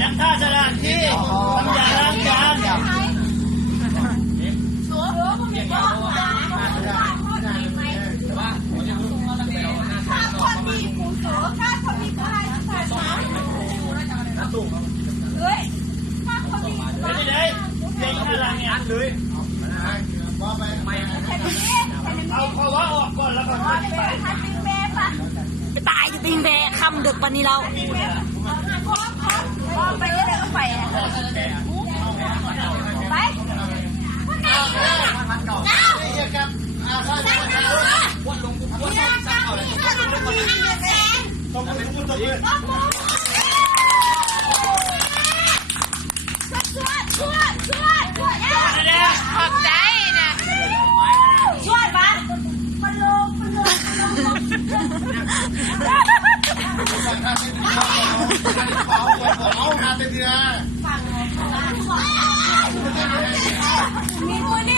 ยังท่าสถานที่ทำยาล้างจานเอาเขาว่าออกก่อนแล้วก็ไปตายจะติงแพ้คำดึกวันนี้เราไปเลยก็ไปไปขอบใจนะช่วยปะมันลงมีมือนี่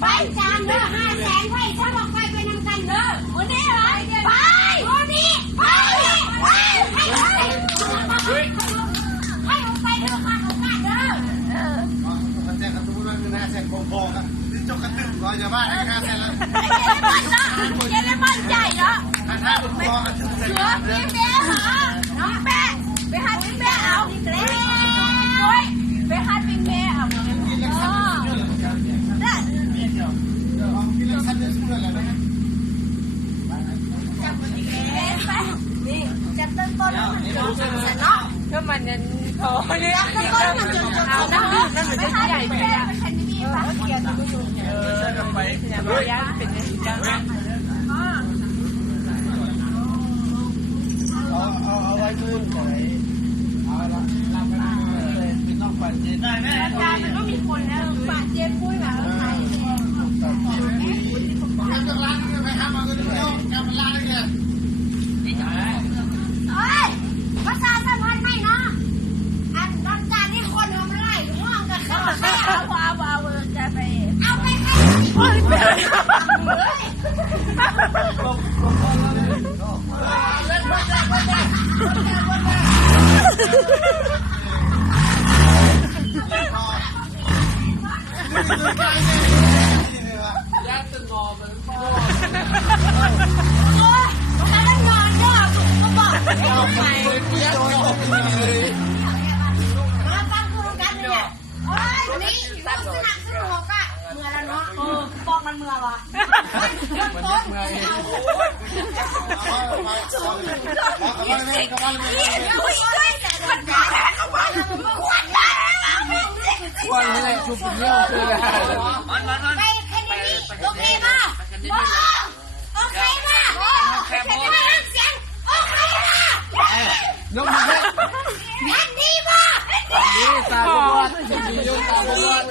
ไปจานเด้อ500,000ไปถ้าบอกไปนำกันเด้อวันนี้เหรอไปวันนี้ไปไปเด้อมาของกันเด้อมันแจ้งกระตุ้นว่าคือ500,000พอๆครับนี่จกกระตุ้นร้อยจะบ้านให้500,000แล้วแกได้มั่นใจเนาะ ถ้าผมพอกระตุ้นเสร็จ เสือพี่แม่เหรอน้องแม่ไปหาพี่แม่เอาไปหาพี่แม่เอาจับต้นต้นมันเนาะก็มันยันโตเนี่ยต้นมันจนเอาน้ำดื่มนั่นมันจะใหญ่ไปแล้วเป็นนี่ป่ะเกี่ยวกับอยู่ไปเนี่ยระยะเป็นอย่างนี้จังเอาไว้ขึ้นเลยเอาละลำไปเลยเป็นน้องปันเจ็ดได้ไหมอาจารย์มันก็มีคนนะปันเจ็ดปุ้ยแบบใครยังต้องล้างไปทำมาก็ได้เดี๋ยวจะมาล้างได้ไงภาษาสะพานไม่เนาะอันบางจานนี่คนทำไรง่วงกันเขาเอาจะไปเอาไปยัดตึงงอมันเอาไปมาฟังคุยกันเนี่ยโอ้ยนี่สนับสนุนก็เมื่อแล้วเนาะปอกมันเมื่อวะมันต้นเมื่อเองวันนี้ชุบเงี้ยวคืออะไรไปแค่นี้โอเคป่ะโอเคป่ะแค่นี้ไม่รับเสียงโอเคป่ะยกมือขึ้นแค่นี้ป่ะนี่ตาบอดดียกตาบอด